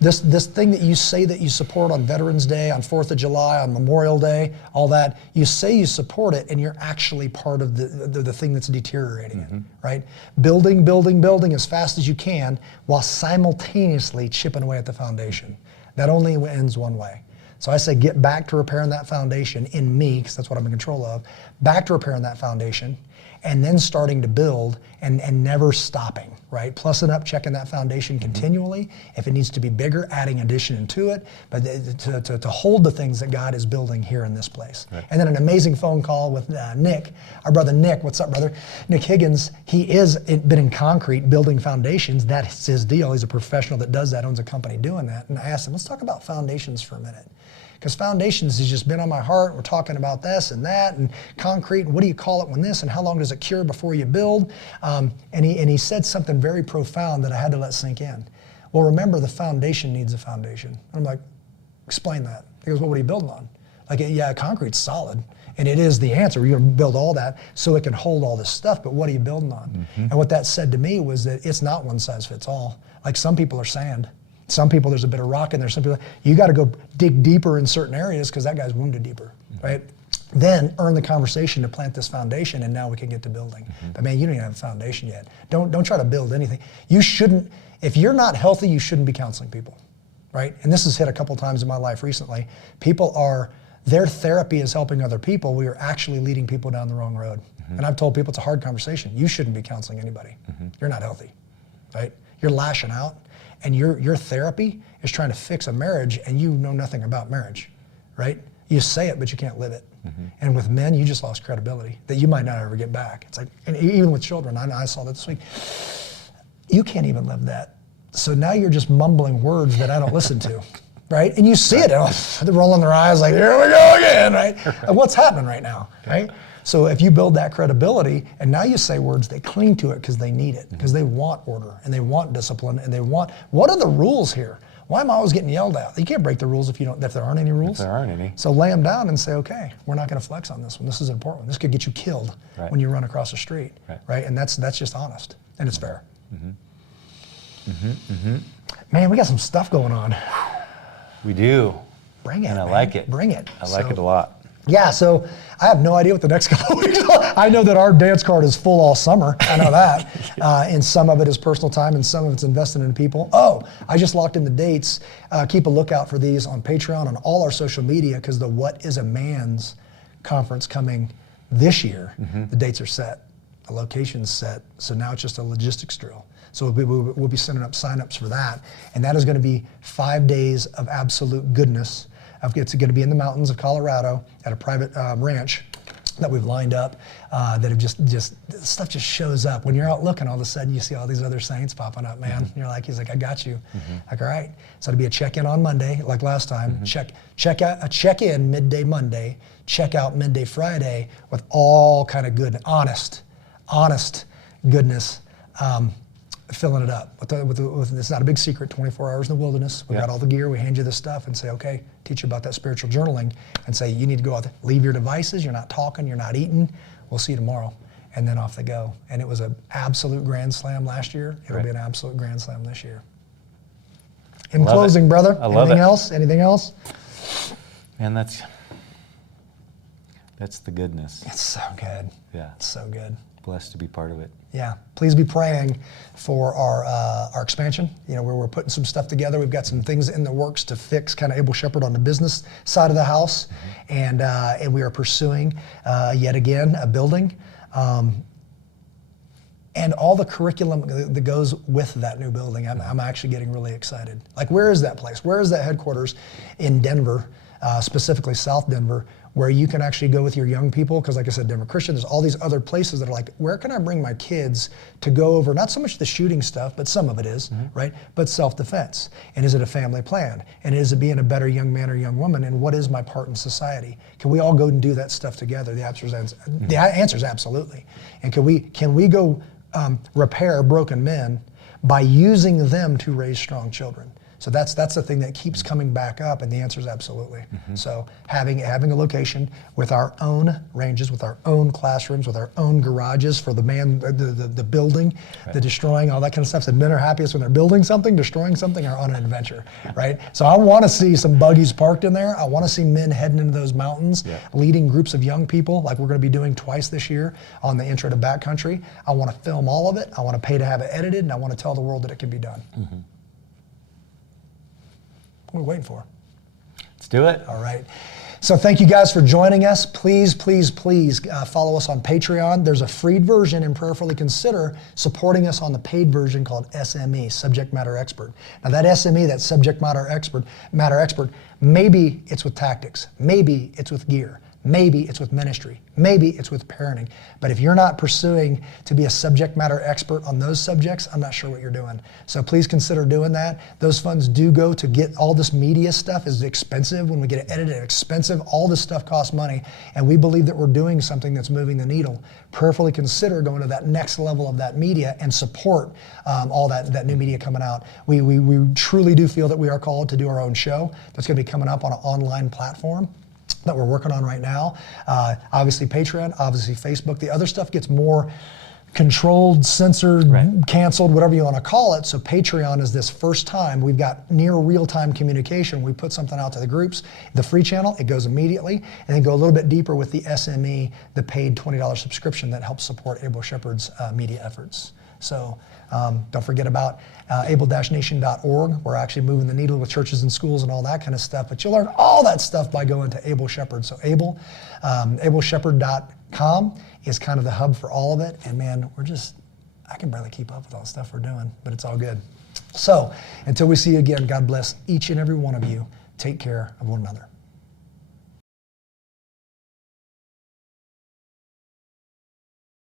this thing that you say that you support on Veterans Day, on 4th of July, on Memorial Day, all that, you say you support it and you're actually part of the thing that's deteriorating it, right? Building as fast as you can while simultaneously chipping away at the foundation. That only ends one way. So I say get back to repairing that foundation in me, because that's what I'm in control of, back to repairing that foundation. and then starting to build and never stopping, right? Plussing up, checking that foundation continually. If it needs to be bigger, adding addition to it, but to hold the things that God is building here in this place. Right. And then an amazing phone call with Nick, our brother Nick. What's up, brother? Nick Higgins. He is been in concrete building foundations. That's his deal. He's a professional that does that, owns a company doing that. And I asked him, let's talk about foundations for a minute. Because foundations has just been on my heart. We're talking about this and that and concrete. And what do you call it when this? And how long does it cure before you build? And he said something very profound that I had to let sink in. Well, remember, the foundation needs a foundation. And I'm like, explain that. He goes, well, what are you building on? Like, yeah, concrete's solid. And it is the answer. You're going to build all that so it can hold all this stuff. But what are you building on? Mm-hmm. And what that said to me was that it's not one size fits all. Like, some people are sand. Some people, there's a bit of rock in there. Some people, you got to go dig deeper in certain areas because that guy's wounded deeper, right? Then earn the conversation to plant this foundation, and now we can get to building. But man, you don't even have a foundation yet. Don't try to build anything. You shouldn't, if you're not healthy, you shouldn't be counseling people, right? And this has hit a couple times in my life recently. People are, their therapy is helping other people. We are actually leading people down the wrong road. And I've told people it's a hard conversation. You shouldn't be counseling anybody. You're not healthy, right? You're lashing out. And your therapy is trying to fix a marriage, and you know nothing about marriage, right? You say it, but you can't live it. And with men, you just lost credibility that you might not ever get back. It's like, and even with children, I saw that this week. You can't even live that. So now you're just mumbling words that I don't listen to, right? And you see it, they're rolling their eyes like, here we go again, right? And what's happening right now, right? So if you build that credibility, and now you say words, they cling to it because they need it, because they want order, and they want discipline, and they want, what are the rules here? Why am I always getting yelled at? You can't break the rules if there aren't any rules. If there aren't any. So lay them down and say, okay, we're not going to flex on this one. This is an important one. This could get you killed when you run across the street, right? And that's just honest, and it's fair. Man, we got some stuff going on. We do. Bring it, and I man. Like it. Bring it. I like it a lot. Yeah, so I have no idea what the next couple of weeks are. I know that our dance card is full all summer. I know that. And some of it is personal time, and some of it's invested in people. Oh, I just locked in the dates. Keep a lookout for these on Patreon, on all our social media, because the What is a Man's conference coming this year, the dates are set, the location's set. So now it's just a logistics drill. So we'll be sending up signups for that. And that is going to be 5 days of absolute goodness. It's going to be in the mountains of Colorado at a private ranch that we've lined up that have just stuff just shows up. When you're out looking, all of a sudden you see all these other saints popping up, man. You're like, he's like, I got you. Like, all right. So it'll be a check-in on Monday, like last time. Check-in midday Monday, check out midday Friday with all kind of good, honest goodness. Filling it up. It's not a big secret, 24 hours in the wilderness. We've got all the gear. We hand you this stuff and say, okay, teach you about that spiritual journaling and say, you need to go out there, leave your devices. You're not talking, you're not eating. We'll see you tomorrow. And then off they go. And it was an absolute grand slam last year. It'll be an absolute grand slam this year. In closing, brother, anything else? Anything else? And that's the goodness. It's so good. Yeah. It's so good. Blessed to be part of it. Yeah, please be praying for our expansion. You know, where we're putting some stuff together. We've got some things in the works to fix kind of Able Shepherd on the business side of the house, and we are pursuing yet again a building, and all the curriculum that goes with that new building. I'm actually getting really excited. Like, where is that place? Where is that headquarters in Denver, specifically South Denver, where you can actually go with your young people? Because like I said, Denver Christian, there's all these other places that are like, where can I bring my kids to go over, not so much the shooting stuff, but some of it is, right? But self-defense. And is it a family plan? And is it being a better young man or young woman? And what is my part in society? Can we all go and do that stuff together? The answer is absolutely. And can we go repair broken men by using them to raise strong children? So that's the thing that keeps coming back up, and the answer is absolutely. So having a location with our own ranges, with our own classrooms, with our own garages for the building, the destroying, all that kind of stuff. So men are happiest when they're building something, destroying something, or on an adventure, right? So I want to see some buggies parked in there. I want to see men heading into those mountains, leading groups of young people, like we're going to be doing twice this year on the Intro to Backcountry. I want to film all of it. I want to pay to have it edited, and I want to tell the world that it can be done. What are we waiting for? Let's do it. All right. So thank you guys for joining us. Please, please, please follow us on Patreon. There's a free version, and prayerfully consider supporting us on the paid version called SME, Subject Matter Expert. Now that SME, that Subject Matter Expert, maybe it's with tactics, maybe it's with gear, maybe it's with ministry, maybe it's with parenting. But if you're not pursuing to be a subject matter expert on those subjects, I'm not sure what you're doing. So please consider doing that. Those funds do go to get all this media stuff is expensive. When we get it edited, expensive. All this stuff costs money. And we believe that we're doing something that's moving the needle. Prayerfully consider going to that next level of that media and support all that new media coming out. We truly do feel that we are called to do our own show. That's going to be coming up on an online platform that we're working on right now. Obviously Patreon, obviously Facebook. The other stuff gets more controlled, censored, canceled, whatever you want to call it. So Patreon is this first time we've got near real-time communication. We put something out to the groups. The free channel, it goes immediately, and then go a little bit deeper with the SME, the paid $20 subscription that helps support Able Shepherd's media efforts. So don't forget about able-nation.org. We're actually moving the needle with churches and schools and all that kind of stuff. But you'll learn all that stuff by going to Able Shepherd. So ableshepherd.com is kind of the hub for all of it. And man, I can barely keep up with all the stuff we're doing, but it's all good. So until we see you again, God bless each and every one of you. Take care of one another.